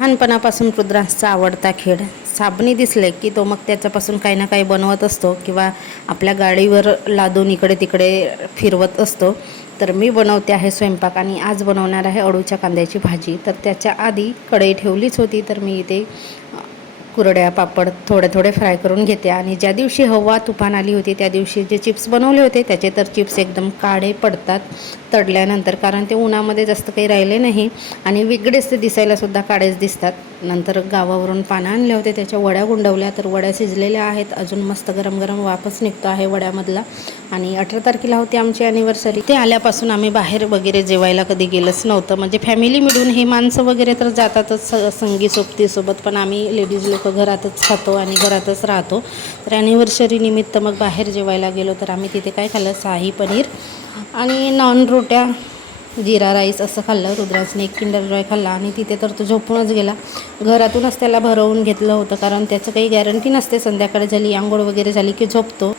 लहानपणापासून रुद्रांशचा आवडता खेळ साबणी दिसले की तो मग त्याच्यापासून काही ना काही बनवत असतो किंवा आपल्या गाडीवर लादून इकडे तिकडे फिरवत असतो. तर मी बनवते आहे स्वयंपाक आणि आज बनवणार आहे अळूच्या कांद्याची भाजी. तर त्याच्या आधी कढई ठेवलीच होती, तर मी इथे कुरड्या पापड थोडे थोडे फ्राय करून घेते. आणि ज्या दिवशी हवा तुफान आली होती त्या दिवशी जे चिप्स बनवले होते त्याचे तर चिप्स एकदम काळे पडतात तळल्यानंतर, कारण ते उन्हामध्ये जास्त काही राहिले नाही आणि वेगळेच ते दिसायलासुद्धा काळेच दिसतात. नंतर गावावरून पानं आणले होते, त्याच्या वड्या गुंडवल्या, तर वड्या शिजलेल्या आहेत, अजून मस्त गरम गरम वापस निघतो आहे वड्यामधला. आणि 18 तारखेला होती आमची ॲनिव्हर्सरी. ते आल्यापासून आम्ही बाहेर वगैरे जेवायला कधी गेलंच नव्हतं. म्हणजे फॅमिली मिळून हे माणसं वगैरे तर जातातच संगी सोबतीसोबत, पण आम्ही लेडीज लोक घरातच खातो आणि घरातच राहतो. तर ॲनिव्हर्सरी निमित्त मग बाहेर जेवायला गेलो. तर आम्ही तिथे काय खाल्लं, शाही पनीर आणि नॉन रोट्या, जिरा राईस असं खाल्लं. रुद्राजने एक किंडर जॉय खाल्ला आणि तिथे तर तो झोपूनच गेला. घरातूनच त्याला भरवून घेतलं होतं, कारण त्याचं काही गॅरंटी नसते, संध्याकाळी झाली आंघोळ वगैरे झाली की झोपतो.